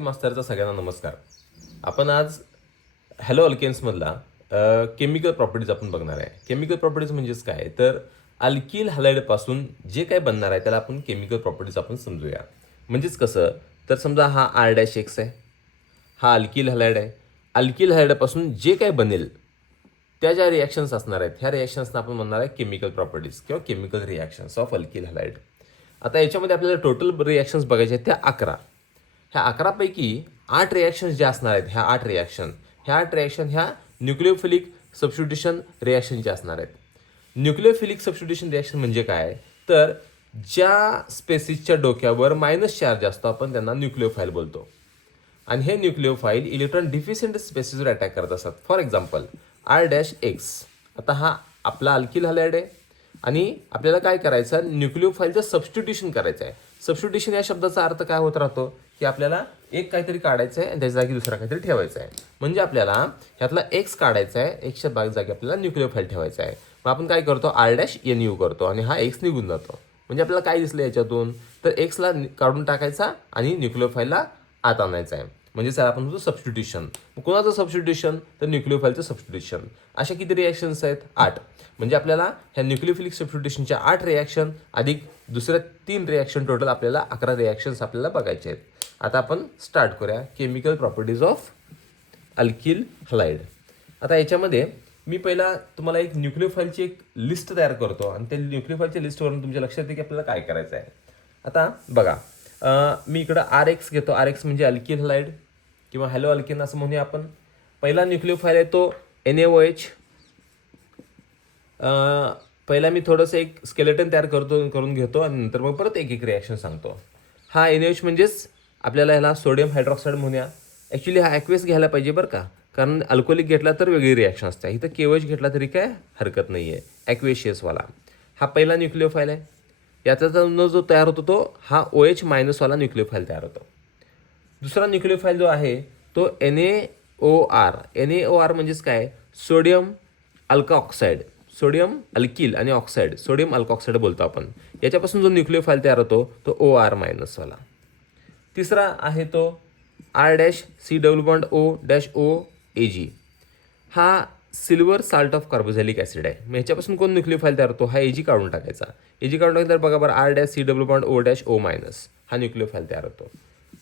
मास्तरचा सगळ्यांना नमस्कार. आपण आज हॅलो अल्केन्समधला केमिकल प्रॉपर्टीज आपण बघणार आहे. केमिकल प्रॉपर्टीज म्हणजेच काय, तर अल्किल हॅलाइडपासून जे काय बनणार आहे त्याला आपण केमिकल प्रॉपर्टीज आपण समजूया. म्हणजेच कसं, तर समजा हा R-X आहे, हा अल्किल हॅलाइड आहे. अल्किल हॅलाइडपासून जे काय बनेल त्या ज्या रिॲक्शन्स असणार आहेत ह्या रिॲक्शन्सना आपण म्हणणार आहे केमिकल प्रॉपर्टीज किंवा chemical reactions of alkyl halide. आता याच्यामध्ये आपल्याला टोटल रिॲक्शन्स बघायचे आहेत त्या 11. ह्या 11पैकी 8 रिॲक्शन्स ज्या असणार आहेत, ह्या 8 रिॲक्शन ह्या न्यूक्लिओफिलिक सबस्टिट्यूशन रिॲक्शनच्या असणार आहेत. न्यूक्लिओफिलिक सबस्टिट्यूशन रिॲक्शन म्हणजे काय, तर ज्या स्पेसिसच्या डोक्यावर मायनस चार्ज असतो आपण त्यांना न्यूक्लिओफाईल बोलतो. आणि हे न्यूक्लिओफाईल इलेक्ट्रॉन डिफिशियंट स्पेसिसवर अटॅक करत असतात. For example R-X. आता हा आपला अल्किल हॅलाइड आहे आणि आपल्याला काय करायचं, न्यूक्लिओफाईलचं सबस्टिट्यूशन करायचं आहे. सबस्टिट्यूशन या शब्दाचा अर्थ काय होत राहतो की आपल्याला एक काहीतरी काढायचं आहे आणि त्याच्या जागी दुसरा काहीतरी ठेवायचं आहे. म्हणजे आपल्याला ह्यातला एक्स काढायचा आहे, एक्सच्या जागी आपल्याला न्यूक्लिओफाईल ठेवायचा आहे. मग आपण काय करतो, R-NU करतो आणि हा एक्स निघून जातो. म्हणजे आपल्याला काय दिसलं याच्यातून, तर एक्सला काढून टाकायचा आणि न्यूक्लिओफाईलला आत आणायचा आहे. म्हणजे सर आपण म्हणतो सबस्टिट्यूशन. कोणाचं सबस्टिट्यूशन, तर न्यूक्लिओफाईलचं सबस्टिट्यूशन. अशा किती रिॲक्शन्स आहेत, 8. म्हणजे आपल्याला ह्या न्यूक्लिओफिलिक सबस्टिट्यूशनच्या 8 रिॲक्शन अधिक दुसऱ्या 3 रिॲक्शन, टोटल आपल्याला 11 रिॲक्शन्स आपल्याला बघायचे आहेत. आता आपण स्टार्ट करूया chemical properties of alkyl halide. आता याच्यामध्ये मी पहिला तुम्हाला एक न्यूक्लिओफाईलची एक लिस्ट तयार करतो आणि त्या न्यूक्लिओफाईलच्या लिस्टवरून तुमच्या लक्षात येते की आपल्याला काय करायचं आहे. आता बघा, मी इकडं R-X घेतो. R-X म्हणजे अल्किल हॅलाइड किंवा हॅलो अल्केन असं म्हणूया आपण. पहिला न्यूक्लिओफाईल आहे तो NaOH. पहिला मी थोडंसं एक स्केलेटन तयार करून घेतो आणि नंतर मग परत एक एक रिॲक्शन सांगतो. हा NaOH म्हणजेच आपल्याला ह्याला सोडियम हायड्रॉक्साईड म्हणूया. ॲक्च्युली हा ॲक्वेस घ्यायला पाहिजे बरं का, कारण अल्कोहोलिक घेतला तर वेगळी रिॲक्शन असते. इथं KOH घेतला तरी काय हरकत नाही आहे, ॲक्वेशियसवाला. हा पहिला न्यूक्लिओफाईल आहे. याचा जो तयार होतो तो हा OH मायनसवाला न्यूक्लिओफाईल तयार होतो. दुसरा न्यूक्लिओफाईल जो आहे तो NaOR. NaOR म्हणजेच काय, सोडियम अल्काऑक्साईड. सोडियम अल्किल आणि ऑक्साईड, सोडियम अल्काऑक्साईड बोलतो आपण. याच्यापासून जो न्यूक्लिओफाईल तयार होतो तो OR मायनसवाला. तिसरा आहे तो R-COO-OAG. हा सिल्वर साल्ट ऑफ कार्बोझॅलिक ॲसिड आहे. मग ह्याच्यापासून कोण न्यूक्लिओफाईल तयार होतो, हा AG काढून टाकायचा. AG काढून टाकल्यावर बघा बरं, R-COO-O- हा न्यूक्लिओफाईल तयार होतो.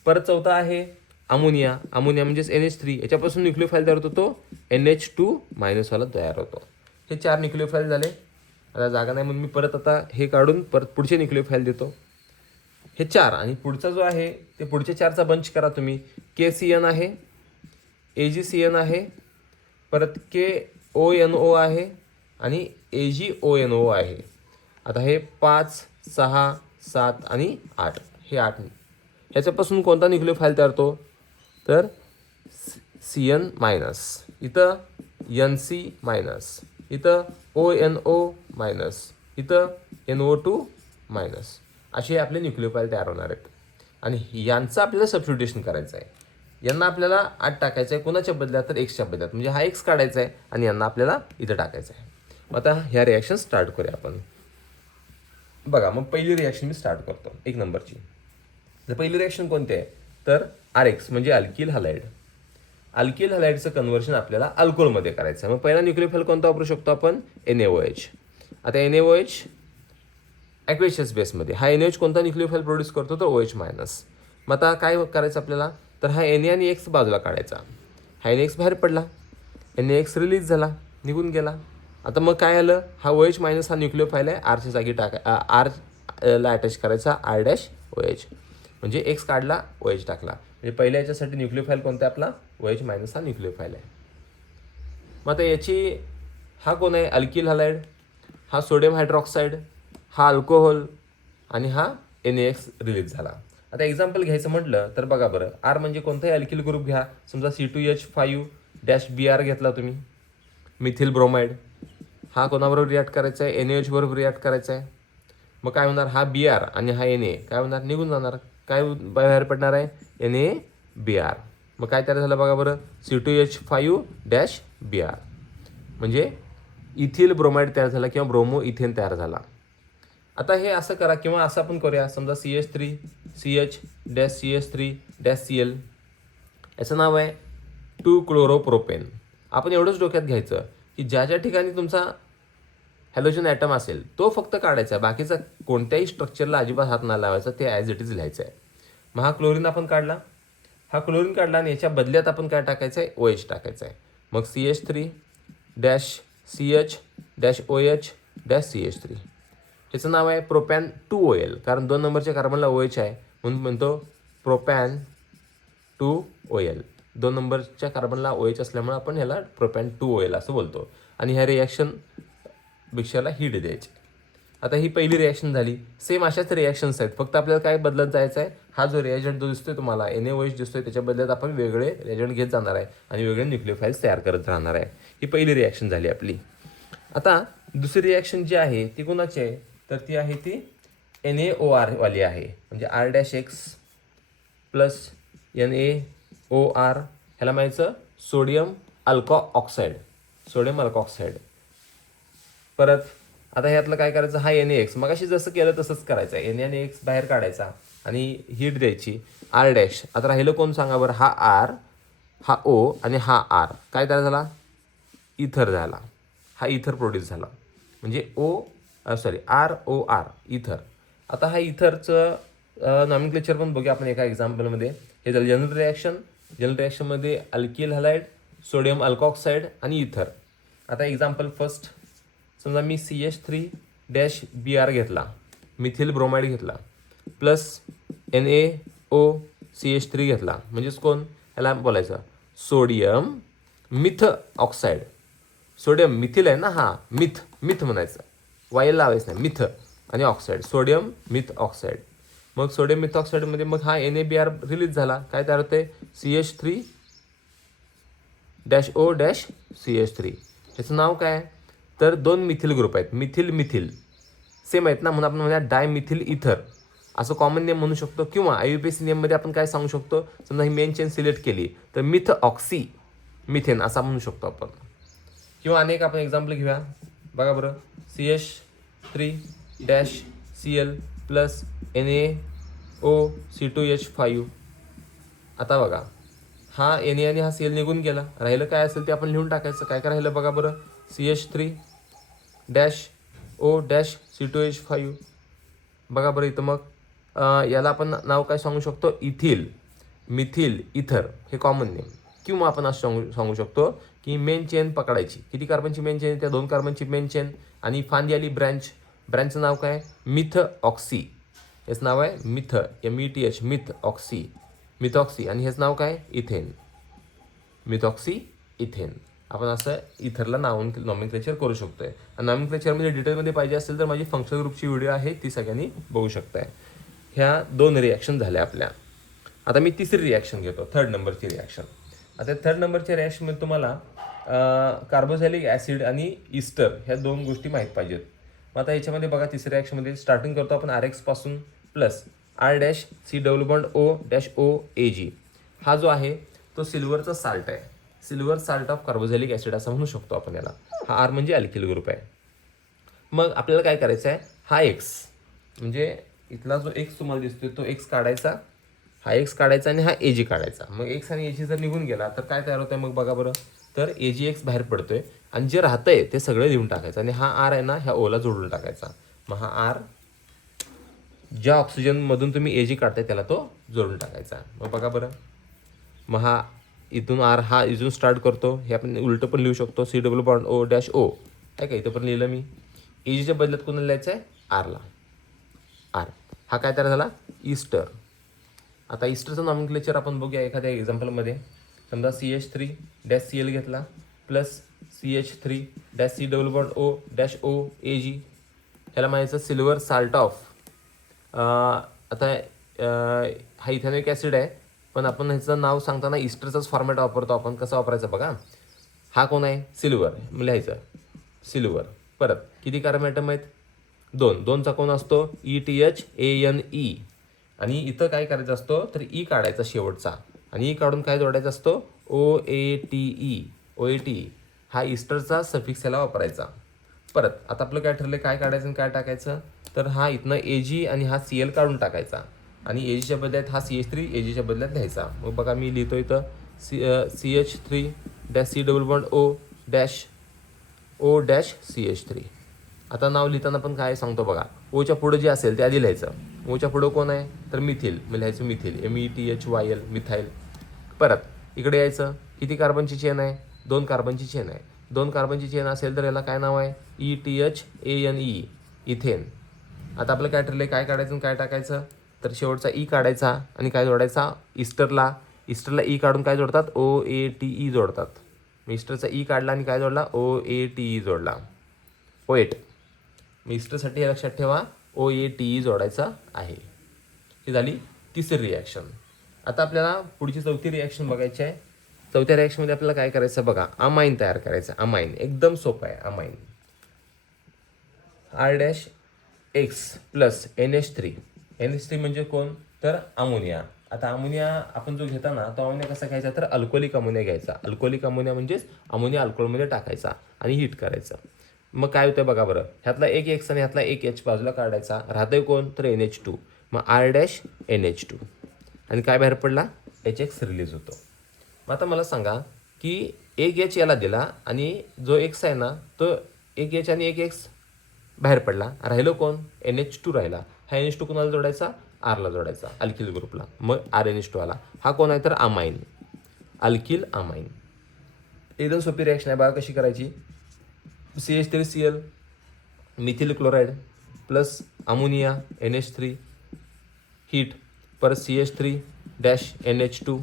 परत चौथा आहे अमोनिया. अमोनिया म्हणजेच NH3. याच्यापासून न्यूक्लिओफाईल तयार होतो तो NH2- वाला तयार होतो. हे 4 न्यूक्लिओफाईल झाले. आता जागा नाही म्हणून मी परत आता हे काढून परत पुढचे न्यूक्लिओफाईल देतो. हे 4 आणि पुढचा जो आहे ते पुढच्या 4चा बंच करा तुम्ही. KCN आहे, AgCN आहे, परत KONO आहे आणि AgONO आहे. आता हे 5, 6, 7 आणि 8, हे 8. ह्याच्यापासून कोणता न्यूक्लिओफाईल तयार होतो, तर CN-, इथं NC-, इथं ONO-, इथं NO2-. असे आपले न्यूक्लिओफाईल तयार होणार आहेत आणि यांचं आपल्याला सबस्टिट्यूशन करायचं आहे. यांना आपल्याला आत टाकायचं आहे. कोणाच्या बदल्यात, तर एक्सच्या बदल्यात. म्हणजे हा एक्स काढायचा आहे आणि यांना आपल्याला इथं टाकायचं आहे. मग आता ह्या रिॲक्शन स्टार्ट करूया आपण. बघा, मग पहिली रिॲक्शन मी स्टार्ट करतो 1 नंबरची. तर पहिली रिॲक्शन कोणती आहे, तर R-X म्हणजे अल्किल हॅलाइड. अल्किल हॅलाइडचं कन्व्हर्शन आपल्याला अल्कोहोलमध्ये करायचं आहे. मग पहिला न्यूक्लिओफाईल कोणता वापरू शकतो आपण, NaOH. आता NaOH ॲक्वेशियस बेसमध्ये. हा NaOH कोणता न्यूक्लिओफाईल प्रोड्यूस करतो, तर OH-. मग आता काय करायचं आपल्याला, तर हा Na आणि X बाजूला काढायचा. हा NaX बाहेर पडला, NaX रिलीज झाला, निघून गेला. आता मग काय आलं, हा OH- हा न्यूक्लिओफाईल आहे, Rच्या जागी Rला अटॅच करायचा R-OH. म्हणजे X काढला, OH टाकला. म्हणजे पहिल्या याच्यासाठी न्यूक्लिओफाईल कोणता आहे आपला, OH- हा न्यूक्लिओफाईल आहे. मग आता याची, हा कोण आहे, अल्किल हॅलाइड. हा सोडियम हायड्रॉक्साईड, हा अल्कोहोल आणि हा NaX रिलीज झाला. आता एक्झाम्पल घ्यायचं म्हटलं तर बघा बरं, R म्हणजे कोणताही अल्किल ग्रुप घ्या. समजा C2H5-Br घेतला तुम्ही, मिथिल ब्रोमाइड. हा कोणाबरोबर रिॲक्ट करायचा आहे, NaOH बरोबर रिॲक्ट करायचा आहे. मग काय होणार, हा Br आणि हा Na काय होणार, निघून जाणार. काय बाहेर पडणार आहे, NaBr. मग काय तयार झालं बघा बरं, C2H5-Br म्हणजे इथिल ब्रोमाइड तयार झाला किंवा ब्रोमो इथेन तयार झाला. आता हे असं करा किंवा असं आपण करूया. समजा CH3CH-CH3-Cl याचं नाव आहे 2-क्लोरोप्रोपेन. आपण एवढंच डोक्यात घ्यायचं की ज्या ज्या ठिकाणी तुमचा हॅलोजन ॲटम असेल तो फक्त काढायचा आहे, बाकीचा कोणत्याही स्ट्रक्चरला अजिबात हात नाही लावायचा, ते ॲज इट इज लिहायचं आहे. मग हा क्लोरीन आपण काढला, हा क्लोरीन काढला आणि याच्या बदल्यात आपण काय टाकायचं आहे, OH टाकायचं आहे. मग CH3-CH-OH-CH3 ह्याचं नाव आहे प्रोपॅन 2OL, कारण 2 नंबरच्या कार्बनला OH आहे म्हणून म्हणतो प्रोपॅन 2OL. 2 नंबरच्या कार्बनला OH असल्यामुळे आपण ह्याला प्रोपॅन 2OL असं बोलतो. आणि ह्या रिॲक्शन मिक्सरला हीट द्यायची. आता ही पहिली रिॲक्शन झाली. सेम अशाच रिॲक्शन्स आहेत, फक्त आपल्याला काय बदलत जायचं आहे, हा जो रिएजंट जो दिसतोय तुम्हाला NaOH दिसतोय त्याच्या बदल्यात आपण वेगळे रिएजंट घेत जाणार आहे आणि वेगळे न्यूक्लियोफाइल्स तयार करत राहणार आहे. ही पहिली रिॲक्शन झाली आपली. आता दुसरी रिॲक्शन जी आहे ती कोणाची आहे, तर ती आहे ती NaOR वाली आहे. म्हणजे R-X प्लस NaOR, ह्याला म्हणायचं सोडियम अल्कोऑक्साईड. सोडियम अल्कोऑक्साईड. परत आता ह्यातलं काय करायचं, हा NaX मगाशी जसं केलं तसंच करायचं आहे. Na आणि X बाहेर काढायचा आणि हीट द्यायची. R'. आता राहिलं कोण सांगा बरं, हा R, हा O आणि हा R. काय तयार झाला, इथर झाला. हा इथर प्रोड्यूस झाला म्हणजे ROR इथर. आता हा इथरचं नॉमेनक्लेचर पण बघूया आपण एका एक्झाम्पलमध्ये. हे झालं जनरल रिॲक्शन. जनरल रिॲक्शनमध्ये अल्किल हॅलाइड, सोडियम अल्कोऑक्साईड आणि इथर. आता एक्झाम्पल फर्स्ट, समजा मी CH3-Br घेतला, मिथिल ब्रोमाइड घेतला, प्लस NaOCH3 घेतला, म्हणजेच कोण, याला बोलायचं sodium myth oxide. Sodium methyl आहे ना, हा मिथ म्हणायचं, वाईल लावायचं नाही, मिथ आणि ऑक्साईड, सोडियम मिथ ऑक्साईड. मग सोडियम मिथ ऑक्साईडमध्ये मग हा NaBr रिलीज झाला. काय तयार होते, CH3-O-CH3. ह्याचं नाव काय, तर 2 मिथिल ग्रुप आहेत, मिथिल सेम आहेत ना, म्हणून आपण म्हणूया डायमिथिल इथर असं कॉमन नेम म्हणू शकतो. किंवा IUPAC नेममध्ये आपण काय सांगू शकतो, समजा ही मेन चेन सिलेक्ट केली तर मिथ ऑक्सी मिथेन असा म्हणू शकतो आपण. किंवा अनेक आपण एक्झाम्पल घेऊया. बघा बरं, CH3-Cl प्लस NaOC2H5. आता बघा, हा Na आणि हा Cl निघून गेला, राहिलं काय असेल ते आपण लिहून टाकायचं. काय राहिलं बघा बरं, CH3-O-C2H5. बघा बरं इथं मग याला आपण नाव काय सांगू शकतो, इथिल, मिथिल, इथर, हे कॉमन नेम. किंवा आपण असं सांगू शकतो की मेन चेन पकडायची. किती कार्बनची मेन चेन, त्या 2 कार्बनची मेन चेन आणि फांदी आली ब्रँचचं नाव काय, मिथ ऑक्सी. हेच नाव आहे मिथ, METH, मिथॉक्सी. आणि हेच नाव काय, इथेन, मिथॉक्सी इथेन. आपण असं इथरला नॉमेनक्लेचर करू शकतोय. आणि नॉमेनक्लेचरमध्ये डिटेलमध्ये पाहिजे असेल तर माझी फंक्शनल ग्रुपची व्हिडिओ आहे, ती सगळ्यांनी बघू शकताय. ह्या 2 रिॲक्शन झाल्या आपल्या. आता मी तिसरी रिॲक्शन घेतो, 3rd नंबरची रिॲक्शन. आता 3rd नंबरच्या रिॲक्शनमध्ये तुम्हाला कार्बोझॅलिक ॲसिड आणि ईस्टर ह्या 2 गोष्टी माहीत पाहिजेत. मग आता याच्यामध्ये बघा, तिसऱ्या रिॲक्शनमध्ये स्टार्टिंग करतो आपण RX पासून, प्लस R-C=OH-OAG. हा जो आहे तो सिल्वरचा साल्ट आहे, सिल्वर साल्ट ऑफ कार्बोझॅलिक ॲसिड असं म्हणू शकतो आपण याला. हा R म्हणजे अल्किल ग्रुप आहे. मग आपल्याला काय करायचं आहे, हा X म्हणजे इथला जो X तुम्हाला दिसतोय तो X काढायचा, हा X काढायचा आणि हा AG काढायचा. मग X आणि AG जर निघून गेला तर काय तयार होतं मग बघा बरं, तर AgX बाहेर पडतोय आणि जे राहतंय ते सगळं लिहून टाकायचं आणि हा R आहे ना ह्या ओला जोडून टाकायचा. मग हा R ज्या ऑक्सिजनमधून तुम्ही AG काढताय त्याला तो जोडून टाकायचा. मग बघा बरं, मग हा इथून R हा इथून स्टार्ट करतो, हे आपण उलटं पण लिहू शकतो, COO-O आहे का, इथं पण लिहिलं मी. AGच्या बदल्यात कोणाला लिहायचं आहे, Rला, R. हा काय तयार झाला, ईस्टर. आता ईस्टरचं नॉमेनक्लेचर आपण बघूया एखाद्या एक्झाम्पलमध्ये. समजा CH3-Cl घेतला, प्लस CH3-COO-OAG. ह्याला म्हणायचं सिल्वर साल्ट ऑफ. आता हा इथॅनॉइक ॲसिड आहे, पण आपण ह्याचं नाव सांगताना ईस्टरचंच फॉर्मॅट वापरतो आपण. कसं वापरायचं बघा, हा कोण आहे, सिल्वर लिहायचं, सिल्वर. परत किती कार्बन ॲटम आहेत, 2चा कोण असतो, ETHANE. आणि इथं काय करायचं असतो, तर E काढायचा शेवटचा आणि E काढून काय जोडायचा असतो, OATE. हा ईस्टरचा सफिक्स याला वापरायचा. परत आता आपलं काय ठरलं, काय काढायचं आणि काय टाकायचं, तर हा इथनं AG आणि हा Cl काढून टाकायचा आणि AGच्या बदल्यात हा CH3 AGच्या बदल्यात लिहायचा. मग बघा मी लिहितो इथं CH3 dash C double bond O dash CH3. आता नाव लिहिताना पण काय सांगतो बघा, ओच्या पुढं जे असेल ते आधी लिहायचं. ओच्या पुढं कोण आहे तर मिथिल, मग लिहायचं मिथिल METHYL मिथाईल. परत इकडे यायचं, किती कार्बनची चेन आहे 2 कार्बनची चेन आहे. 2 कार्बनची चेन असेल तर याला काय नाव आहे ETHANE इथेन. आता आपलं काय ठरलं काय काढायचं आणि काय टाकायचं तर शेवटचा ई काढायचा आणि काय जोडायचा इस्टरला ई काढून काय जोडतात OATE जोडतात. मी इस्टरचा ई काढला आणि काय जोडला OATE जोडला. पोएट. मी इस्टरसाठी हे लक्षात ठेवा OATE जोडायचा आहे. ही झाली तिसरी रिॲक्शन. आता आपल्याला पुढची चौथी रिॲक्शन बघायची आहे. चौथ्या रिॲक्शनमध्ये आपल्याला काय करायचं बघा, अमाईन तयार करायचं. अमाईन एकदम सोपं आहे. अमाईन R-X प्लस NH3 म्हणजे कोण तर अमोनिया. आता अमोनिया आपण जो घेता ना तो अमोनिया कसा घ्यायचा तर अल्कोहोलिक अमोनिया घ्यायचा. अल्कोहोलिक अमोनिया म्हणजेच अमोनिया अल्कोहोलमध्ये टाकायचा आणि हीट करायचं. मग काय होतं बघा बरं, ह्यातला एक X आणि ह्यातला एक H बाजूला काढायचा. राहतंय कोण तर NH2. मग R-NH2 आणि काय बाहेर पडला HX रिलीज होतो. मग आता मला सांगा की एक H याला दिला आणि जो X आहे ना तो एक H आणि एक X बाहेर पडला. राहिलं कोण NH2 राहिला. हा NH2 कोणाला जोडायचा आरला जोडायचा अल्किल ग्रुपला. मग RNH2 आला. हा कोण आहे तर अमाईन, अल्किल अमाईन. एकदम सोपी रिॲक्शन आहे बघा कशी करायची. CH3Cl methyl chloride plus ammonia NH3 heat परत CH3 dash NH2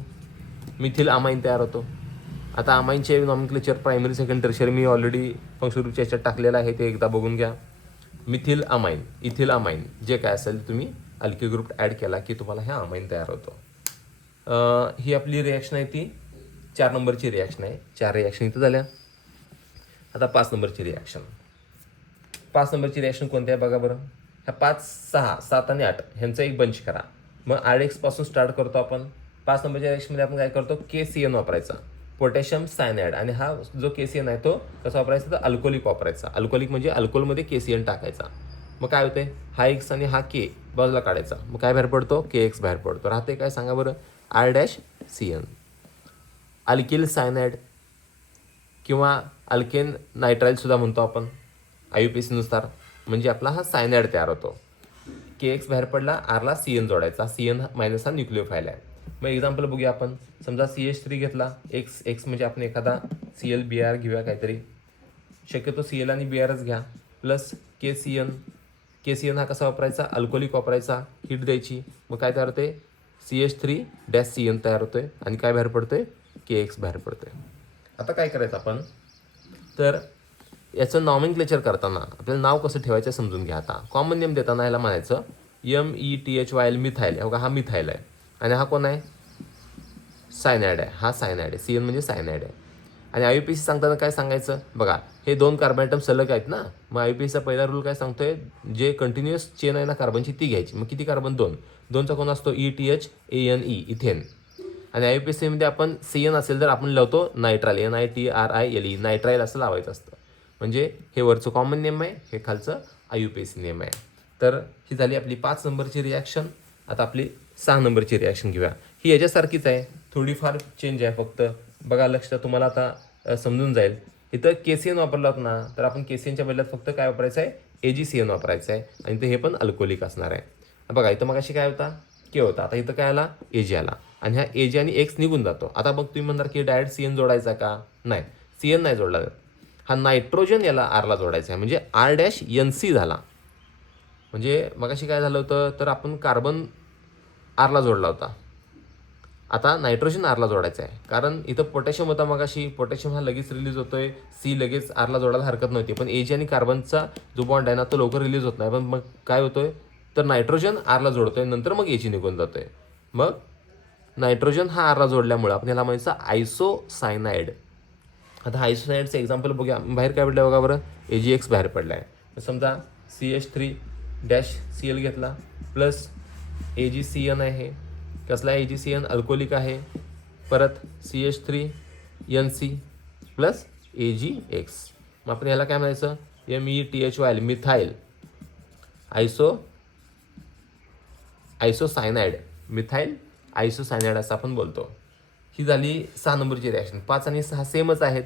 methyl amine तयार होतो. आता अमाईनचे नॉमेनक्लेचर प्रायमरी सेकंड टर्शियरी मी ऑलरेडी फंक्शन ग्रुपच्या याच्यात टाकलेलं आहे, ते एकदा बघून घ्या. मिथिल अमाईन इथिल अमाईन जे काय असेल तुम्ही अल्किल ग्रुप ॲड केला की तुम्हाला हे अमाईन तयार होतो. ही आपली रिॲक्शन आहे ती 4 नंबरची रिॲक्शन आहे. 4 रिॲक्शन इथं झाल्या. आता 5 नंबरची रिॲक्शन. 5 नंबरची रिॲक्शन कोणती आहे बघा बरं. ह्या 5, 6, 7 आणि 8 ह्यांचा एक बंच करा. मग R-X पासून स्टार्ट करतो आपण. 5 नंबरच्या रिॲक्शनमध्ये आपण काय करतो KCN वापरायचा, पोटॅशियम सायनाइड. आणि हा जो KCN आहे तो कसा वापरायचा तर अल्कोहोलिक वापरायचा. अल्कोहोलिक म्हणजे अल्कोहोलमध्ये KCN टाकायचा. मग काय होते हा X आणि हा K बाजूला काढायचा. मग काय बाहेर पडतो KX बाहेर पडतो. राहते काय सांगा बरं R-CN. अल्किल सायनाइड किंवा अल्केन नायट्राईल सुद्धा म्हणतो आपण IUPAC नुसार. म्हणजे आपला हा सायनाइड तयार होतो. KX बाहेर पडला, आरला CN जोडायचा. CN मायनस हा न्यूक्लिओफाईल आहे. मग एक्झाम्पल बघूया आपण. समजा CH3 घेतला, X म्हणजे आपण एखादा ClBr घेऊया काहीतरी. शक्यतो Cl आणि Brच घ्या. प्लस KCN हा कसा वापरायचा अल्कोहोलिक वापरायचा. हीट द्यायची. मग काय तयार होते CH3 डॅश CN तयार होतोय आणि काय बाहेर पडतोय KX बाहेर पडतोय. आता काय करायचं आपण तर याचं नॉमेनक्लेचर करताना आपल्याला नाव कसं ठेवायचं समजून घ्या. आता कॉमन नेम देताना ह्याला म्हणायचं METHYL मिथाईल. बघा हा मिथाईल आहे आणि हा कोण आहे सायनाइड आहे. हा सायनाइड आहे. CN म्हणजे सायनाइड आहे. आणि IUPAC सांगताना काय सांगायचं बघा, हे 2 कार्बन ॲटम सलग आहेत ना. मग IUPACचा पहिला रूल काय सांगतोय जे कंटिन्युअस चेन आहे ना कार्बनची ती घ्यायची. मग किती कार्बन 2. 2चा कोण असतो ETHANE इथेन. आणि IUPACमध्ये आपण CN असेल तर आपण लावतो नायट्राईल NITRILE नायट्राईल असं लावायचं असतं. म्हणजे हे वरचं कॉमन नेम आहे, हे खालचं IUPAC नेम आहे. तर ही झाली आपली 5 नंबरची रिॲक्शन. आता आपली 6 नंबरची रिॲक्शन घेऊया. ही याच्यासारखीच आहे, थोडीफार चेंज आहे फक्त. बघा लक्ष तुम्हाला आता समजून जाईल. इथं KCN वापरलात ना तर आपण KCNच्या बदल्यात फक्त काय वापरायचं आहे AgCN वापरायचं आहे. आणि ते हे पण अल्कोहोलिक असणार आहे. बघा इथं मग अशी काय होता K होता. आता इथं काय आला Ag आला आणि हा Ag आणि X निघून जातो. आता मग तुम्ही म्हणणार की डायरेक्ट CN जोडायचा का नाही, CN नाही जोडला. हा नायट्रोजन याला आरला जोडायचा आहे म्हणजे R-NC झाला. म्हणजे मगाशी काय झालं होतं तर आपण कार्बन आरला जोडला होता. आता नायट्रोजन आरला जोडायचा आहे कारण इथं पोटॅशियम होता मगाशी. पोटॅशियम हा लगेच रिलीज होतोय. C लगेच आरला जोडायला हरकत नव्हती. पण Ag आणि कार्बनचा जो बॉन्ड आहे ना तो लवकर रिलीज होत नाही. पण मग काय होतोय तर नायट्रोजन आरला जोडतोय नंतर मग Ag निघून जातोय. मग नायट्रोजन हा आरला जोडल्यामुळे आपण याला म्हणायचं आयसोसायनाइड. आता आयसोसायनाइडचं एक्झाम्पल बघूया. बाहेर काय पडलं बघा बरं AgX बाहेर पडला आहे. समजा CH3 डॅश Cl घेतला प्लस AgCN आहे. कसला AgCN अल्कोहोलिक आहे. परत CH3NC प्लस AgX. मग आपण याला काय म्हणायचं METHYL मिथाईल आयसोसायनाइड. मिथाईल आयसोसायनाइड असं आपण बोलतो. ही झाली 6 नंबरची रिॲक्शन. 5 आणि 6 सेमच आहेत.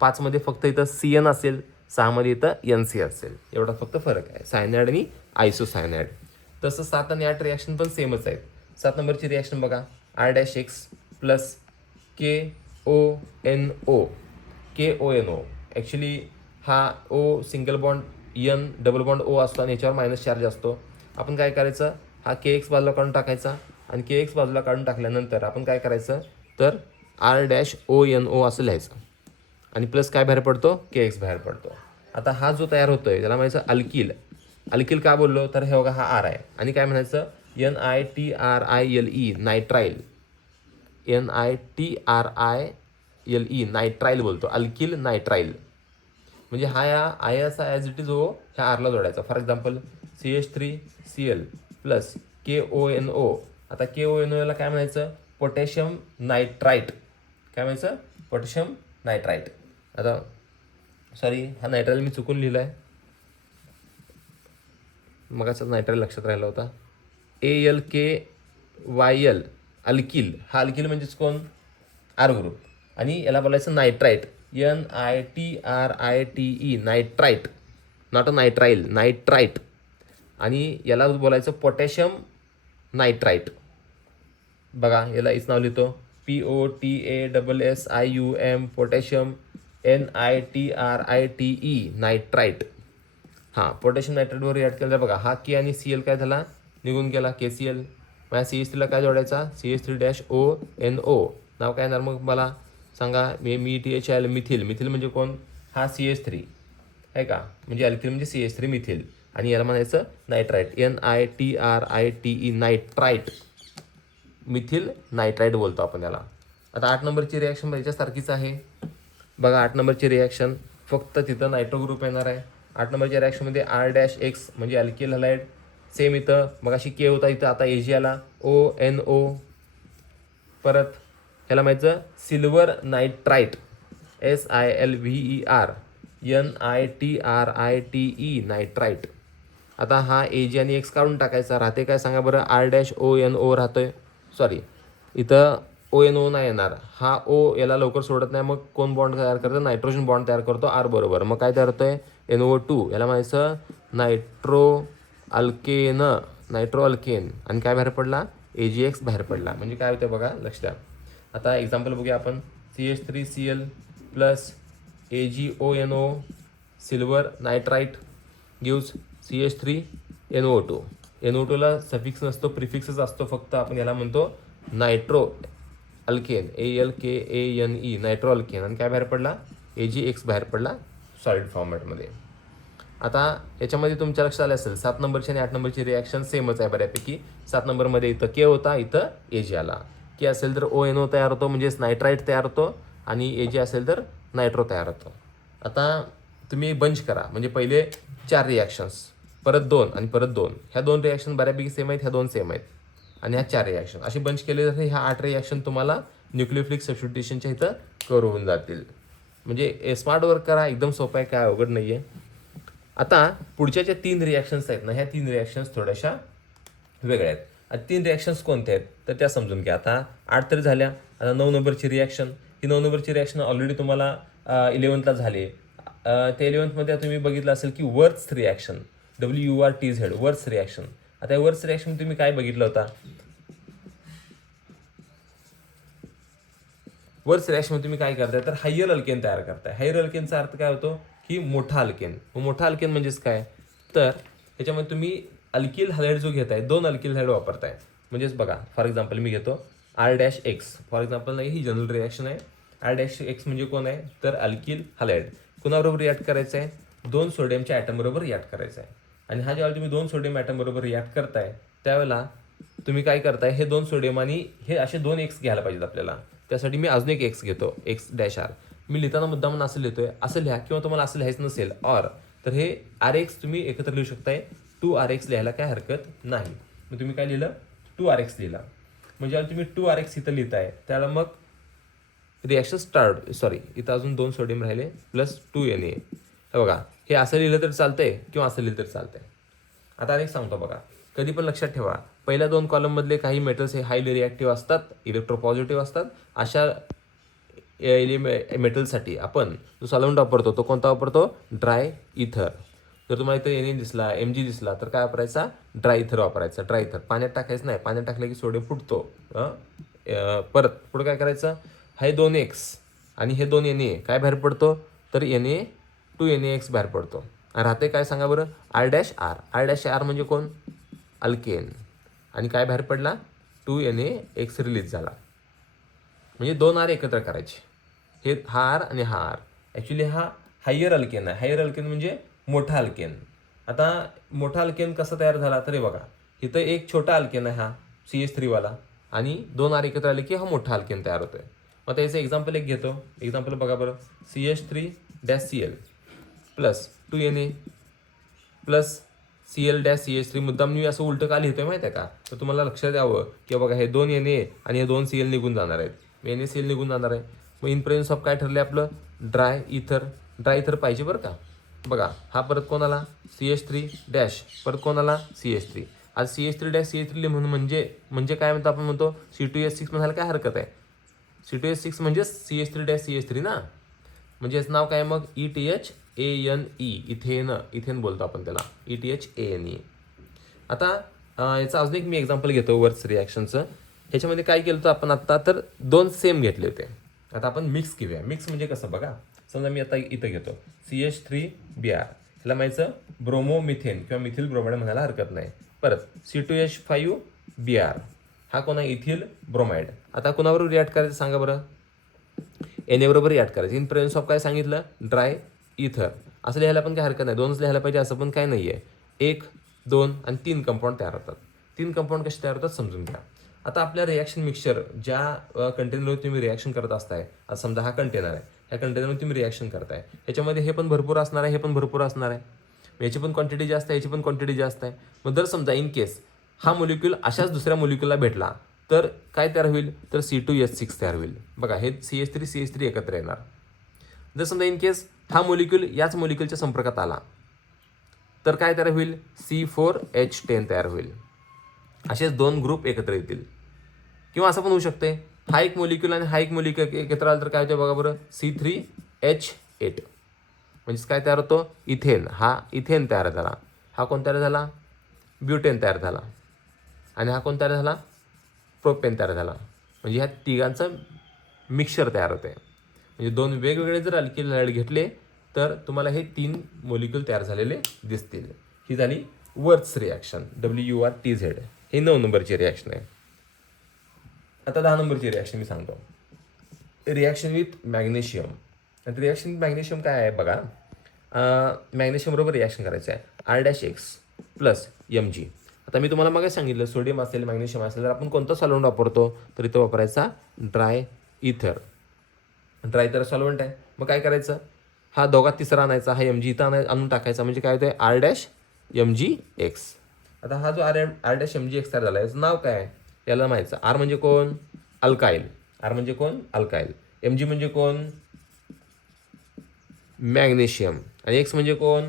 5मध्ये फक्त इथं CN असेल, 6मध्ये इथं NC असेल, एवढा फक्त फरक आहे, सायनाइड आणि आयसोसायनाइड. तसं 7 आणि 8 रिॲक्शन पण सेमच आहेत. 7 नंबरची रिॲक्शन बघा, R-X plus KONO. KONO actually हा O single bond N double bond O असतो आणि याच्यावर मायनस चार्ज असतो. आपण काय करायचं, हा KX बाजूला काढून टाकायचा आणि KX बाजूला काढून टाकल्यानंतर आपण काय करायचं तर R-ONO असं लिहायचं आणि प्लस काय बाहेर पडतो, KX बाहेर पडतो. आता हा जो तयार होतोय त्याला म्हणायचं अल्किल. अल्किल का बोललो तर हे बघा हा R आहे आणि काय म्हणायचं NITRILE नायट्राईल. NITRILE नायट्राईल बोलतो, अल्किल नायट्राईल. म्हणजे हा या आयाचा ॲज इट इज हो ह्या आरला जोडायचा. For example CH3Cl plus KONO. आता KONOला काय म्हणायचं, पोटॅशियम नायट्राईट. काय म्हणायचं, पोटॅशियम नायट्राईट. आता सॉरी, हा नायट्राईल मी चुकून लिहिला आहे, मगाचा नायट्राईल लक्षात राहिला होता. ALKYL alkyl. हा अल्किल म्हणजेच कोण, आर ग्रुप. आणि याला बोलायचं नायट्राईट, NITRITE नायट्राईट, नॉट अ नायट्राईल, नायट्राईट. आणि याला बोलायचं पोटॅशियम नायट्राईट. बघा याला इच नाव लिहितो, POTASSIUM पोटॅशियम NITRITE नायट्राईट. हां, पोटॅशियम नायट्राईटवर रिॲक्ट केलं तर बघा हा के आणि CL काय झाला, निघून गेला, KCl. माझ्या CH3ला काय जोडायचा, CH3-ONO. नाव काय येणार मग मला सांगा, MeTHIL मिथिल. मिथिल म्हणजे कोण, हा CH3 आहे का, म्हणजे अल्किल म्हणजे CH3 मिथिल. आणि याला म्हणायचं नायट्राईट, NITRITE नायट्राईट, मिथिल नायट्राईट बोलतो आपण याला. आता 8 नंबरची रिॲक्शन याच्यासारखीच आहे. बघा 8 नंबरची रिॲक्शन, फक्त तिथं नायट्रो ग्रुप येणार आहे. 8 नंबरच्या रिॲक्शनमध्ये R-X म्हणजे अल्किल हलाइड. सेम इथं मग अशी के होता, इथं आता AG आला, ONO. परत ह्याला माहिती सिल्वर नायट्राईट, SILVER NITRITE नायट्राईट. आता हा AG आणि X काढून टाकायचा, राहते काय सांगा बरं, R-ONO राहतोय. सॉरी, इथं ONO नाही येणार, हा O याला लवकर सोडत नाही, मग कोण बॉन्ड तयार करतो, नायट्रोजन बॉन्ड तयार करतो R बरोबर. मग काय तयार होतोय, NO2. याला म्हणायचं नायट्रो अल्केन, नायट्रो अल्केन. आणि काय बाहेर पडला, AgX बाहेर पडला. म्हणजे काय होतं बघा, लक्ष द्या. आता एक्झाम्पल बघूया आपण, CH3Cl plus AgONO silver nitrite gives CH3NO2. NO2ला सफिक्स नसतो, प्रिफिक्सच असतो फक्त. आपण याला म्हणतो nitro alkane, ALKANE nitro alkane. आणि काय बाहेर पडला, AgX बाहेर पडला सॉलिड फॉर्मॅटमध्ये. आता याच्यामध्ये तुमच्या लक्षात आलं असेल 7 नंबरची आणि 8 नंबरची रिॲक्शन सेमच आहे बऱ्यापैकी. 7 नंबरमध्ये इथं के होता, इथं AG आला. के असेल तर ONO तयार होतो, म्हणजेच नायट्राईट तयार होतो. आणि AG असेल तर नायट्रो तयार होतो. आता तुम्ही बंच करा, म्हणजे पहिले 4 रिॲक्शन्स, परत 2 आणि परत 2. ह्या 2 रिॲक्शन बऱ्यापैकी सेम आहेत, ह्या 2 सेम आहेत. आणि ह्या 4 रिॲक्शन अशी बंच केले तर ह्या 8 रिॲक्शन तुम्हाला न्यूक्लियोफिलिक सबस्टिट्यूशनच्या इथं कव्हर होऊन जातील. म्हणजे स्मार्ट वर्क करा, एकदम सोपं आहे, काय अवघड नाही आहे. आता पुढच्या ज्या 3 रिॲक्शन्स आहेत ना, ह्या 3 रिॲक्शन्स थोड्याशा वेगळ्या आहेत. आता 3 रिॲक्शन्स कोणत्या आहेत तर त्या समजून घ्या. आता 8 तर झाल्या, आता 9 नंबरची रिॲक्शन. ही 9 नंबरची रिॲक्शन ऑलरेडी तुम्हाला 11th झाली. त्या 11th तुम्ही बघितलं असेल की वर्स रिॲक्शन, WURTZ वर्स रिॲक्शन. आता या वर्स रिॲक्शन तुम्ही काय बघितलं होता, वर्स रिॲक्शनमध्ये तुम्ही काय करताय तर हायर अल्केन तयार करताय. हायर अल्केनचा अर्थ काय होतो की मोठा अल्केन. मोठा अल्केन म्हणजेच काय तर ह्याच्यामध्ये तुम्ही अल्किल हलाइड जो घेताय, 2 अल्किल हलाइड वापरताय. म्हणजेच बघा फॉर एक्झाम्पल मी घेतो R-X. फॉर एक्झाम्पल नाही, ही जनरल रिॲक्शन आहे. R-X म्हणजे कोण आहे तर अल्किल हलाइड. कुणाबरोबर रिॲक्ट करायचं आहे, 2 सोडियमच्या ॲटम बरोबर रिॲक्ट करायचं आहे. आणि हा जेव्हा तुम्ही 2 सोडियम ॲटम बरोबर रिॲक्ट करताय त्यावेळेला तुम्ही काय करताय, हे 2 सोडियम आणि हे असे 2 X घ्यायला पाहिजेत आपल्याला. त्यासाठी मी अजून एक X घेतो, X-R. मी लिहिताना मुद्दा म्हणून असं लिहितोय, असं लिहा, किंवा तुम्हाला असं लिहायचं नसेल ऑर तर हे R-X तुम्ही एकत्र लिहू शकताय. 2R-X लिहायला काय हरकत नाही. मग तुम्ही काय लिहिलं, 2R-X लिहिला. म्हणजे तुम्ही 2R-X इथं लिहिताय त्याला मग रिॲक्शन स्टार्ट, सॉरी इथं अजून 2 सोडियम राहिले प्लस 2Na. हे बघा, हे असं लिहिलं तर चालतंय किंवा असं लिहिलं तर चालतंय. आता अनेक सांगतो बघा, कधी पण लक्षात ठेवा, पहिल्या 2 कॉलममधले काही मेटल्स हे हायली रिॲक्टिव्ह असतात, इलेक्ट्रोपॉझिटिव्ह असतात. अशा मेटलसाठी आपण जो सॉल्व्हंट वापरतो तो कोणता वापरतो? ड्राय इथर. जर तुम्हाला इथं Na दिसला, Mg दिसला तर काय वापरायचा? ड्राय इथर वापरायचा. ड्राय इथर पाण्यात टाकायचं नाही, पाण्यात टाकलं की सोडियम फुटतो. परत पुढे काय करायचं? हे 2x आणि हे 2 Na काय बाहेर पडतो? तर Na2NaX बाहेर पडतो. आणि राहते काय सांगा बरं? R'. R' म्हणजे कोण? अल्केन. आणि काय बाहेर पडला? 2NaX रिलीज झाला. म्हणजे 2 R एकत्र करायचे. हा R आणि हा R. ॲक्च्युली हा हायर अल्केन आहे. हायर अल्केन म्हणजे मोठा अल्केन. आता मोठा अल्केन कसा तयार झाला? तर हे बघा, इथं एक छोटा अल्केन आहे हा CH3 वाला आणि 2 R एकत्र आले की हा मोठा अल्केन तयार होतोय. मग त्याचं एक्झाम्पल एक घेतो. एक्झाम्पल बघा बरं. CH3-Cl plus 2Na plus Cl-CH3. मुद्दाम मी असं उलटं का लिहितोय माहिती आहे का? तर तुम्हाला लक्षात यावं की बघा हे 2 Na आणि हे 2 Cl निघून जाणार आहेत. NaCl निघून जाणार आहे. मग इन प्रेझेन्स ऑफ काय ठरले आपलं? ड्राय इथर पाहिजे बरं का. बघा हा परत कोण आला? CH3- परत कोण आला? CH3. आज CH3-CH3 म्हणजे काय म्हणतो आपण? म्हणतो C2H6 म्हणायला काय हरकत आहे? C2H6 म्हणजे CH3-CH3 ना. म्हणजे याचं नाव काय मग? ETHANE. इथेन बोलतो आपण त्याला. ETHANE. आता याचं अजून एक मी एक्झाम्पल घेतो वर्स रिॲक्शनचं. ह्याच्यामध्ये काय केलं होतं आपण आत्ता? तर 2 सेम घेतले होते. आता आपण मिक्स घेऊया. मिक्स म्हणजे कसं बघा. समजा मी आता इथं घेतो CH3Br. ह्याला माहिती ब्रोमोमिथेन किंवा मिथिल ब्रोमाइड म्हणायला हरकत नाही. परत C2H5Br. हा कोणा? Ethyl bromide. आता कोणाबरोबर रिॲक्ट करायचं सांगा बरं? Na बरोबर रिॲक्ट करायचं. इन प्रेझेन्स ऑफ काय सांगितलं? ड्राय इथर. असं लिहायला पण काय हरकत नाही. 2च लिहायला पाहिजे असं पण काय नाही आहे. 1, 2 आणि 3 कंपाऊंड तयार होतात. 3 कंपाऊंड कसे तयार होतात समजून घ्या. आता आपल्या रिॲक्शन मिक्सचर ज्या कंटेनरवर तुम्ही रिॲक्शन करत असताय, आता समजा हा कंटेनर आहे, ह्या कंटेनरवर तुम्ही रिॲक्शन करताय, ह्याच्यामध्ये हे पण भरपूर असणार आहे, हे पण भरपूर असणार आहे. याची पण क्वांटिटी जास्त आहे, याची पण क्वांटिटी जास्त आहे. मग जर समजा इन केस हा मोलिक्यूल अशाच दुसऱ्या मोलिक्यूलला भेटला तर काय तयार होईल? तर C2H6 तयार होईल. बघा हे CH3 एकत्र येणार. जर समजा इन केस हा मोलिक्यूल याच मोलिक्यूलच्या संपर्कात आला तर काय तयार होईल? C4H10 तयार होईल. असेच 2 ग्रुप एकत्र येतील. किंवा असं पण होऊ शकते, हा एक मोलिक्यूल आणि हा एक मोलिक्यूल एकत्र आला तर काय होतं बघा बरं? C3H8. म्हणजेच काय तयार होतो? इथेन. हा इथेन तयार झाला. हा कोण तयार झाला? ब्युटेन तयार झाला. आणि हा कोण तयार झाला? प्रोपेन तयार झाला. म्हणजे ह्या तिघांचं मिक्सचर तयार होते. म्हणजे 2 वेगवेगळे जर अल्किल हॅलाइड घेतले तर तुम्हाला हे 3 मोलिक्यूल तयार झालेले दिसतील. ही झाली वर्स रिॲक्शन. WURTZ. हे 9 नंबरची रिॲक्शन आहे. आता 10 नंबरची रिॲक्शन मी सांगतो. Reaction with magnesium. आता रिॲक्शन विथ मॅग्नेशियम काय आहे बघा. मॅग्नेशियम बरोबर रिॲक्शन करायचं आहे. R'(X) plus Mg. आता मी तुम्हाला मग सांगितलं सोडियम असेल, मॅग्नेशियम असेल तर आपण कोणतं सॉल्व्हंट वापरतो? तर इथं वापरायचा ड्राय इथर. ड्राय इथर सॉल्व्हंट आहे. मग काय करायचं? हा दोघात तिसरा आणायचा. हा Mg इथं आणून टाकायचा. म्हणजे काय होतं? R'(Mgx). आता हा जो R'(Mgx) तयार झाला याचं नाव काय? याला माहिती. R म्हणजे कोण? अल्काईल. R म्हणजे कोण? अल्काईल. Mg म्हणजे कोण? मॅग्नेशियम. आणि X म्हणजे कोण?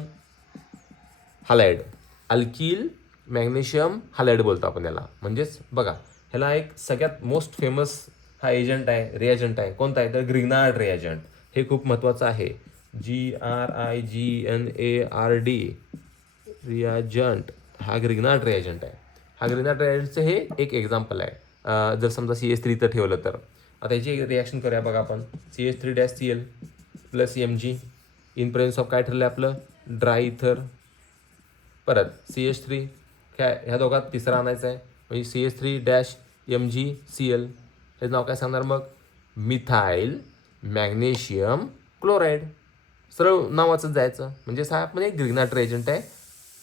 हॅलाइड. अल्किल मॅग्नेशियम हॅलाइड बोलतो आपण याला. म्हणजेच बघा ह्याला एक सगळ्यात मोस्ट फेमस हा एजंट आहे, रिएजंट आहे. कोणता आहे? तर ग्रिग्नार्ड रिएजंट. हे खूप महत्त्वाचं आहे. GRIGNARD reagent. हा ग्रिग्नार्ड रिएजंट आहे. हा ग्रिग्नार्ड रिएजंटचं हे एक एक्झाम्पल आहे. जर समजा CH3 इथं ठेवलं तर. आता याची रिॲक्शन करूया बघा आपण. CH3-Cl plus Mg. In presence of काय ठरलं आपलं? ड्राय इथर. परत CH3 ह्या दोघात तिसरा आणायचा आहे. म्हणजे CH3-MgCl. हे नाव काय सांगणार मग? Methyl magnesium chloride. सरळ नावाचंच जायचं. म्हणजे हा पण एक ग्रिग्नार्ड रिएजंट आहे.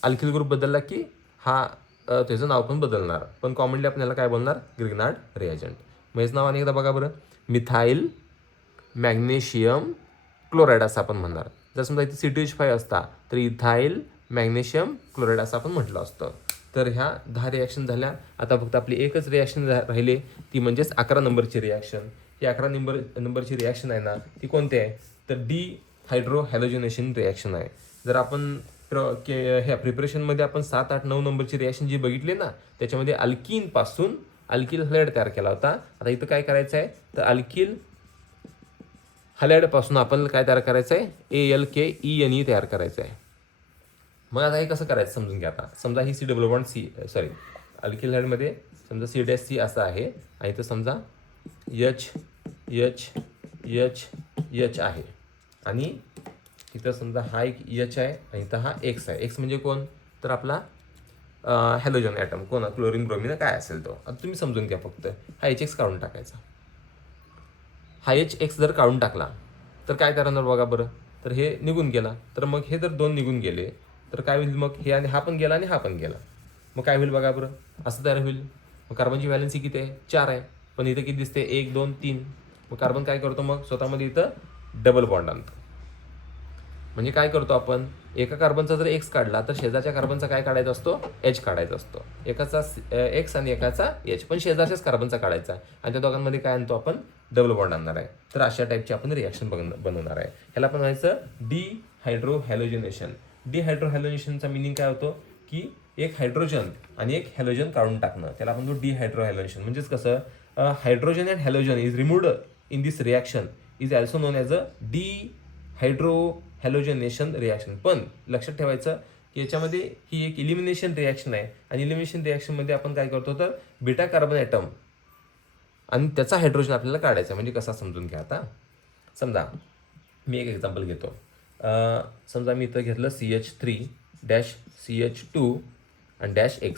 अल्किल ग्रुप बदलला की हा त्याचं नाव पण बदलणार. पण कॉमनली आपण याला काय बोलणार? Grignard reagent. मग याचं नाव आणि एकदा बघा बरं. मिथाईल मॅग्नेशियम क्लोराईड असं आपण म्हणणार. जर समजा इथे C2H5 असता तर इथाईल मॅग्नेशियम क्लोराईड असं आपण म्हटलं असतं. तर ह्या 10 रिॲक्शन झाल्या. आता फक्त आपली एकच रिॲक्शन राहिली, ती म्हणजेच 11 नंबरची रिॲक्शन. ही 11 नंबरची रिॲक्शन आहे ना, ती कोणती आहे? तर डिहायड्रो हॅलोजिनेशन रिॲक्शन आहे. जर आपण ह्या प्रिपरेशनमध्ये आपण 7, 8, 9 नंबरची रिॲक्शन जी बघितली ना, त्याच्यामध्ये अल्कीनपासून अल्किल हॅलाइड तयार केला होता. आता इथं काय करायचं आहे, तर अल्किल हॅलाइडपासून आपण काय तयार करायचं आहे, ALKENE तयार करायचं आहे. मग आता हे कसं करायचं समजून घ्या. आता समजा ही CC अल्किल हॅलाइडमध्ये समजा C' असं आहे आणि इथं समजा H आहे आणि इथं समजा हा एक H आहे आणि इथं हा X आहे. X म्हणजे कोण, तर आपला हॅलोजन ॲटम कोण, क्लोरीन ब्रोमिन काय असेल तो. आता तुम्ही समजून घ्या. फक्त हा HX काढून टाकायचा. हा HX जर काढून टाकला तर काय करणार बघा बरं, तर हे निघून गेला. तर मग हे जर 2 निघून गेले तर काय होईल, मग हे आणि हा पण गेला आणि हा पण गेला. मग काय होईल बघा बरं, असं तयार होईल. मग कार्बनची व्हॅलेन्सी किती आहे, 4 आहे. पण इथं किती दिसते, 1 2 3. मग कार्बन काय करतो, मग स्वतःमध्ये इथं डबल बॉन्ड आणतो. म्हणजे काय करतो आपण, एका कार्बनचा जर X काढला तर शेजारच्या कार्बनचा काय काढायचा असतो, H काढायचा असतो. एकाचा X आणि एकाचा H, पण शेजारच्याच कार्बनचा काढायचा आणि त्या दोघांमध्ये काय आणतो आपण, डबल बॉन्ड आणणार आहे. तर अशा टाईपची आपण रिॲक्शन बनवणार आहे. ह्याला आपण म्हणायचं डिहायड्रोहॅलोजिनेशन. डिहायड्रोहॅलोजिनेशनचा मिनिंग काय होतो, की एक हायड्रोजन आणि एक हॅलोजन काढून टाकणं, त्याला आपण तो डिहायड्रोहॅलोजिनेशन. म्हणजेच कसं, hydrogen and halogen is removed in this reaction is also known as a halogenation reaction. पण लक्षात ठेवायचं की याच्यामध्ये ही एक इलिमिनेशन रिॲक्शन आहे आणि इलिमिनेशन रिॲक्शनमध्ये आपण काय करतो, तर बीटा कार्बन ॲटम आणि त्याचा हायड्रोजन आपल्याला काढायचा. म्हणजे कसा समजून घ्या. आता समजा मी एक एक्झाम्पल घेतो. समजा मी इथं घेतलं CH3-CH2 आणि -X.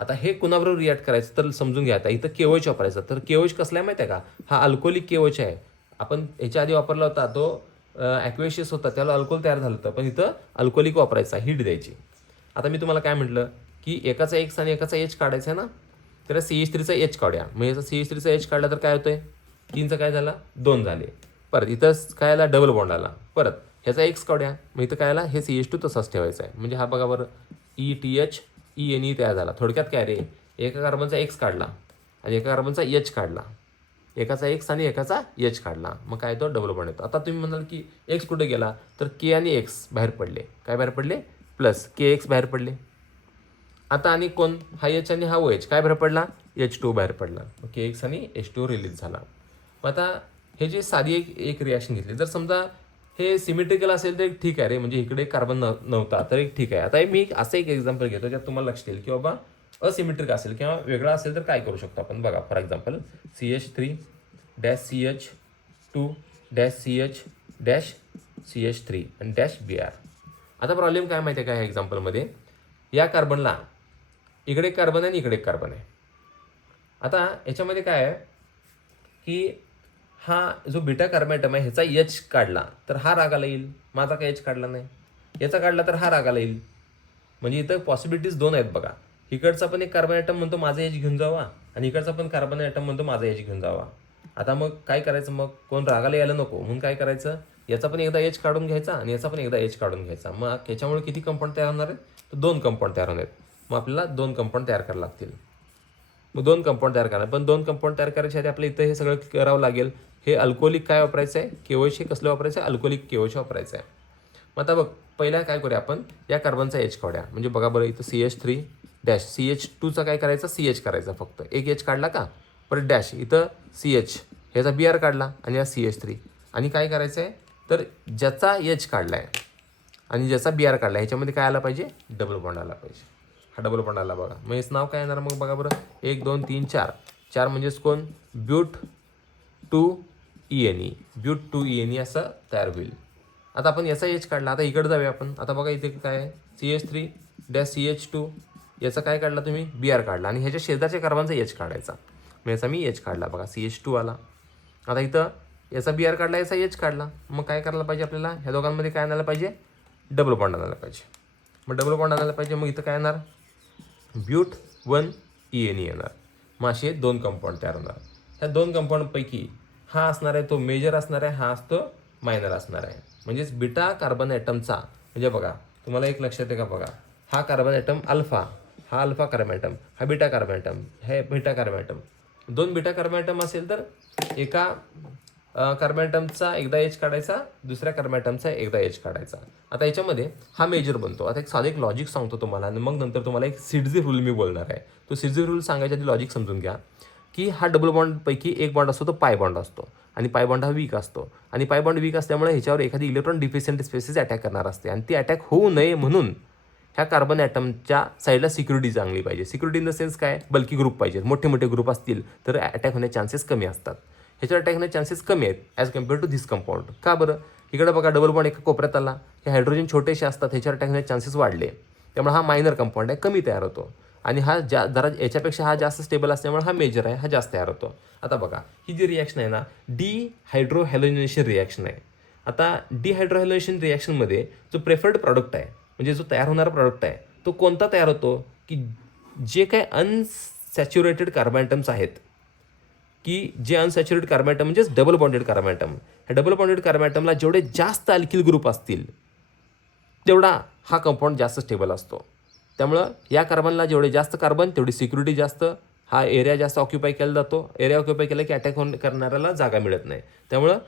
आता हे कुणाबरोबर रिॲक्ट करायचं तर समजून घ्या. आता इथं KOH वापरायचा. तर KOH कसला आहे माहिती आहे का, हा अल्कोहोलिक KOH आहे. आपण ह्याच्या आधी वापरला होता तो ॲक्वेशियस होता, त्याला अल्कोहोल तयार झालं होतं. पण इथं अल्कोहोलिक वापरायचा, हीट द्यायची. आता मी तुम्हाला काय म्हटलं की एकाचा X आणि एकाचा H काढायचा आहे ना, तर CH3चा H काढूया. मग याचा CH3चा H काढला तर काय होतंय, 3चा काय झाला, 2 झाले. परत इथं काय आला, डबल बॉन्ड आला. परत ह्याचा X काढूया. मग इथं काय आला, हे CH2 तसाच ठेवायचा आहे. म्हणजे हा बघा बरं, ETHENE तयार झाला. थोडक्यात काय रे, एका कार्बनचा X काढला आणि एका कार्बनचा H काढला, एकाचा X आणि एकाचा H काढला, मग काय तो डबल बॉन्ड येतो. आता तुम्ही म्हणाल की X कुठे गेला, तर K आणि X बाहेर पडले. काय बाहेर पडले, प्लस KX बाहेर पडले. आता आणि कोण, हा H आणि हा OH काय बाहेर पडला, H2 बाहेर पडला. मग KX आणि H2 रिलीज झाला. मग आता हे जी साधी एक रिॲक्शन घेतली, जर समजा हे सिमेट्रिकल असेल तर ठीक आहे रे, म्हणजे इकडे कार्बन नव्हता तर एक ठीक आहे. आता मी असं एक एक्झाम्पल घेतो ज्यात तुम्हाला लक्षात येईल की बाबा असिमेट्रिक असेल किंवा वेगळा असेल तर काय करू शकतो आपण. बघा फॉर एक्झाम्पल CH3-CH2-CH-CH3 आणि -Br. आता प्रॉब्लेम काय माहिती आहे का, ह्या एक्झाम्पलमध्ये या कार्बनला इकडे कार्बन आहे आणि इकडे कार्बन आहे. आता याच्यामध्ये काय आहे की हा जो बीटा कार्बन आहे ह्याचा H काढला तर हा रागाला येईल, माझा काय H काढला नाही. याचा काढला तर हा रागाला येईल. म्हणजे इथं पॉसिबिलिटीज 2 आहेत बघा. इकडचा पण एक कार्बन ॲटम म्हणतो माझा H घेऊन जावा आणि इकडचा पण कार्बन ॲटम म्हणतो माझा H घेऊन जावा. आता मग काय करायचं, मग कोण रागाला यायला नको म्हणून काय करायचं, याचा पण एकदा H काढून घ्यायचा आणि याचा पण एकदा H काढून घ्यायचा. मग याच्यामुळे किती कंपाऊंड तयार होणार आहेत, तर 2 कंपाऊंड तयार होणार आहेत. मग आपल्याला 2 कंपाऊंड तयार करायला लागतील. मग 2 कंपाऊंड तयार करा, पण 2 कंपाऊंड तयार करायच्या आधी आपल्याला इथं हे सगळं करावं लागेल. हे अल्कोहोलिक काय वापरायचं आहे, KOH. हे कसलं वापरायचं आहे, अल्कोहोलिक KOH वापरायचं आहे. मग आता बघ पहिला काय करूया आपण, या कार्बनचा H काढूया. म्हणजे बघा बरं, इथं CH3-CH2चा काय करायचा, CH करायचा. फक्त एक H काढला का, परत डॅश, इथं CH, ह्याचा BR काढला आणि या CH3. आणि काय करायचं आहे, तर ज्याचा H काढला आहे आणि ज्याचा BR काढला ह्याच्यामध्ये काय आला पाहिजे, डबल बॉन्ड आला पाहिजे. हा डबल बॉन्ड आला बघा. मग हेच नाव काय येणार, मग बघा बरं, 1 2 3 4. 4 म्हणजेच कोण, ब्यूट-2-ENE. ब्यूट-2-ENE असं तयार होईल. आता आपण याचा H काढला. आता इकडे जाऊया आपण. आता बघा इथे काय आहे, CH3-CH2. याचा काय काढला तुम्ही, BR काढला आणि ह्याच्या शेजारच्या कार्बनचा H काढायचा. मग याचा मी H काढला बघा, CH2 आला. आता इथं याचा BR काढला, याचा H काढला. मग काय करायला पाहिजे आपल्याला, ह्या दोघांमध्ये काय आणायला पाहिजे, डबल बॉन्ड आणायला पाहिजे. मग डबल बॉन्ड आणायला पाहिजे. मग इथं काय येणार, ब्यूट-1-ENE येणार. मग असे 2 कंपाऊंड तयार होणार. ह्या 2 कंपाऊंडपैकी हा असणार आहे तो मेजर असणार आहे, हा असतो मायनर असणार आहे. म्हणजेच बीटा कार्बन ॲटमचा, म्हणजे बघा तुम्हाला एक लक्षात आहे का, बघा हा कार्बन ॲटम अल्फा, हा अल्फा कार्बन ॲटम, हा बीटा कार्बन ॲटम, हे beta carbon atom. 2 beta carbon atom असेल तर एका कार्बन ॲटमचा एकदा एच काढायचा, दुसऱ्या कार्बन ॲटमचा एकदा एच काढायचा. आता याच्यामध्ये हा मेजर बनतो. आता एक साधं एक लॉजिक सांगतो तुम्हाला आणि मग नंतर तुम्हाला एक सिडझी रूल मी बोलणार आहे. तो सिडझी रूल सांगायच्या आधी लॉजिक समजून घ्या की हा डबल बॉन्डपैकी एक बॉन्ड असतो तो पाय बॉन्ड असतो आणि पाय बॉन्ड हा वीक असतो आणि पाय बॉन्ड वीक असल्यामुळे ह्याच्यावर एखादी इलेक्ट्रॉन डिफिशियंट स्पेसिस अटॅक करणार असते आणि ती अटॅक होऊ नये म्हणून ह्या कार्बन ॲटमच्या साईडला सिक्युरिटी चांगली पाहिजे. सिक्युरिटी इन द सेन्स काय, बल्की ग्रुप पाहिजे. मोठे मोठे ग्रुप असतील तर अटॅक होण्याचे चान्सेस कमी असतात. ह्याच्यावर अटॅक होण्याचे चान्सेस कमी आहेत as compared to this compound. का बरं? इकडे बघा डबल बॉन्ड एका कोपऱ्यात आला, हे हायड्रोजन छोटेसे असतात, ह्याच्यावर अटॅक होण्याचे चान्सेस वाढले. त्यामुळे हा मायनर कंपाऊंड आहे, कमी तयार होतो आणि हा जरा याच्यापेक्षा हा जास्त स्टेबल असल्यामुळे हा मेजर आहे, हा जास्त तयार होतो. आता बघा ही जी रिॲक्शन आहे ना, डिहायड्रोहॅलोजिनेशन रिॲक्शन आहे. आता डिहायड्रोहॅलोजिनेशन रिॲक्शनमध्ये जो प्रेफर्ड प्रॉडक्ट आहे म्हणजे जो तयार होणारा प्रॉडक्ट आहे तो कोणता तयार होतो की जे काय अनसॅच्युरेटेड कार्बन ॲटम्स आहेत की जे अनसॅच्युरेटेड कार्बन ॲटम म्हणजेच डबल बॉन्डेड कार्बन ॲटम, ह्या डबल बॉन्डेड कार्बन ॲटमला जेवढे जास्त अल्किल ग्रुप असतील तेवढा हा कंपाऊंड जास्त स्टेबल असतो. त्यामुळं या कार्बनला जेवढे जास्त कार्बन तेवढी सिक्युरिटी जास्त, हा एरिया जास्त ऑक्युपाय केला जातो. एरिया ऑक्युपाय केला की अटॅक करणाऱ्याला जागा मिळत नाही. त्यामुळं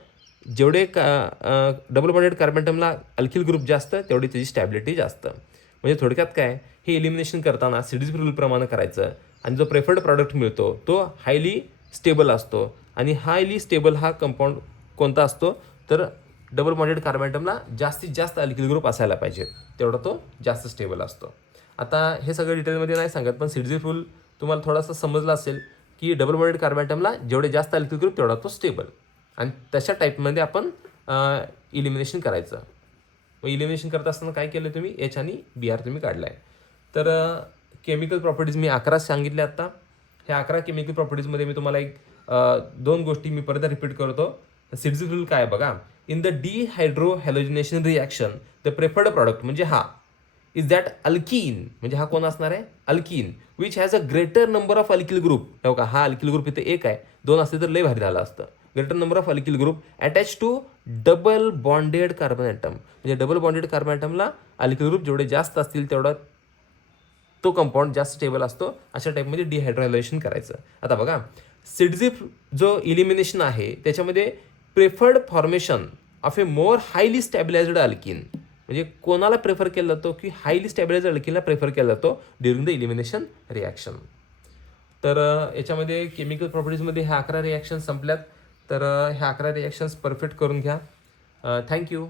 जेवढे डबल बॉन्डेड कार्बन ॲटमला अल्किल ग्रुप जास्त तेवढी त्याची स्टॅबिलिटी जास्त. म्हणजे थोडक्यात काय, हे एलिमिनेशन करताना सिडझी रूलप्रमाणे करायचं आणि जो प्रेफर्ड प्रॉडक्ट मिळतो तो हायली स्टेबल असतो आणि हायली स्टेबल हा कंपाऊंड कोणता असतो तर डबल बॉन्डेड कार्बन ॲटमला जास्तीत जास्त अल्किल ग्रुप असायला पाहिजे, तेवढा तो जास्त स्टेबल असतो. आता हे सगळं डिटेलमध्ये नाही सांगत पण सिडझी रूल तुम्हाला थोडासा समजला असेल की डबल बॉन्डेड कार्बन ॲटमला जेवढे जास्त अल्किल ग्रुप तेवढा तो स्टेबल आणि तशा टाईपमध्ये आपण इलिमिनेशन करायचं. मग इलिमिनेशन करत असताना काय केलं तुम्ही, एच आणि बी आर तुम्ही काढला आहे. तर केमिकल प्रॉपर्टीज मी 11 सांगितल्या आत्ता. ह्या 11 केमिकल प्रॉपर्टीजमध्ये मी तुम्हाला एक 2 गोष्टी मी परत रिपीट करतो. सिडझी रूल काय बघा, in the dehydrohalogenation reaction the preferred product म्हणजे हा इज दॅट अल्कीन, म्हणजे हा कोण असणार आहे alkyne, which has a greater number of alkyl group. हो का, हा अल्किल ग्रुप इथे एक आहे, 2 असते तर लय भारी झालं असतं. Greater number of alkyl group attach to double bonded carbon atom, म्हणजे डबल बॉन्डेड कार्बन ॲटमला अल्किल ग्रुप जेवढे जास्त असतील तेवढा तो कंपाऊंड जास्त स्टेबल असतो. अशा टाईपमध्ये डिहायड्रोहॅलोजिनेशन करायचं. आता बघा सिडझी जो इलिमिनेशन आहे त्याच्यामध्ये preferred formation of a more highly stabilised alkene, म्हणजे कोणाला प्रेफर केला जातो की हायली स्टॅबिलायझ्ड अल्किनला प्रेफर केला जातो ड्युरिंग द इलिमिनेशन रिॲक्शन. तर याच्यामध्ये केमिकल प्रॉपर्टीजमध्ये ह्या 11 रिॲक्शन्स संपल्यात. तर ह्या 11 रिॲक्शन्स परफेक्ट करून घ्या. थँक्यू.